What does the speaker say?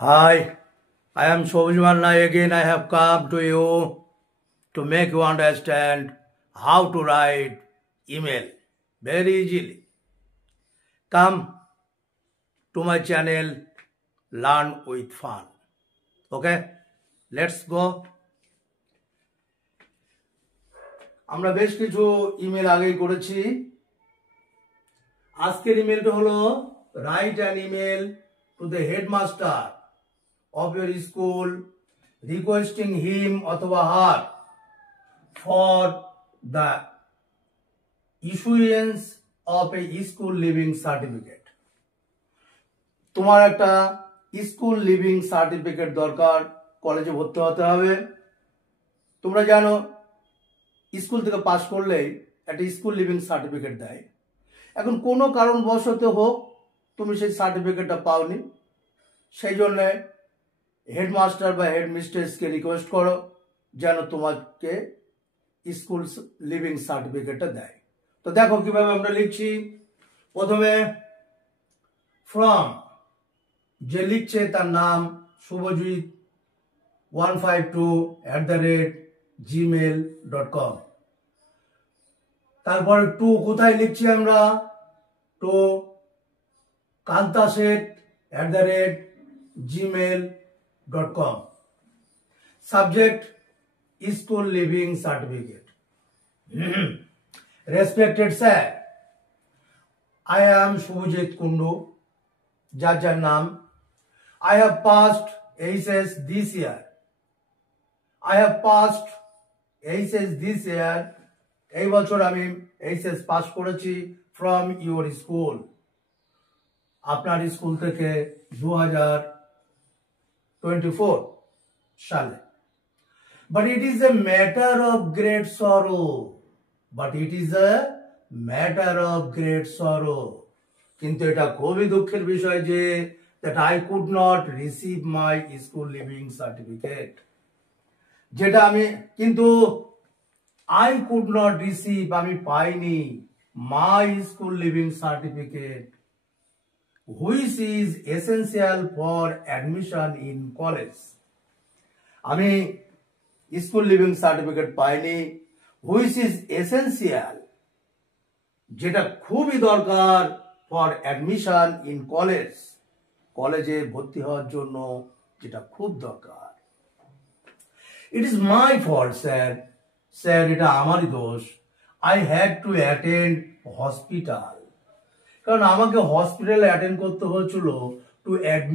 Hi, I am Shobhijman. Again, I have come to you to make you understand how to write email very easily. Come to my channel, Learn with Fun. Okay, let's go. আমরা বেশ কিছু email আগেই করেছি। আজকের ইমেলটা হলো write an email to the headmaster of your school requesting him অথবা her for the issuance of a school leaving certificate. তোমার একটা স্কুল লিভিং সার্টিফিকেট দরকার, কলেজে ভর্তি হতে হবে। তোমরা জানো স্কুল থেকে পাস করলেই একটা স্কুল লিভিং সার্টিফিকেট দেয়। এখন কোনো কারণবশত হোক তুমি সেই সার্টিফিকেটটা পাওনি, সেই জন্য হেডমাস্টার বা হেডমিস্ট্রেসকে রিকোয়েস্ট করো যেন তোমাকে স্কুল লিভিং সার্টিফিকেটটা দেয়। তো দেখো কিভাবে আমরা লিখছি। প্রথমে ফ্রম, যে লিখছে তার নাম শুভজিৎ 152@gmail.com। তারপরে টু কোথায় লিখছি আমরা, to kantaset@gmail.com। Subject school leaving certificate. Respected sir, I am Shubhajit Kundu, যার নাম। I have passed HS this year. I have passed HS this year. এই বছর আমি HS পাস করেছি from your school, আপনার স্কুল থেকে 2024 সালে। But it is a matter of great sorrow. But it is a matter of great sorrow. কিন্তু এটা খুবই দুঃখের বিষয় যে that I could not receive my school leaving certificate. যেটা আমি কিন্তু I could not receive, আমি পাইনি my school leaving certificate, which is essential for admission in college. আমি স্কুল লিভিং সার্টিফিকেট পাইনি, which is essential, যেটা খুবই দরকার for admission in college, কলেজে ভর্তি হওয়ার জন্য যেটা খুব দরকার। It is my fault, sir. Sir, এটা আমারই দোষ। I had to attend hospital, কারণ আমাকে হসপিটালে অ্যাটেন্ড করতে হয়েছিল to admit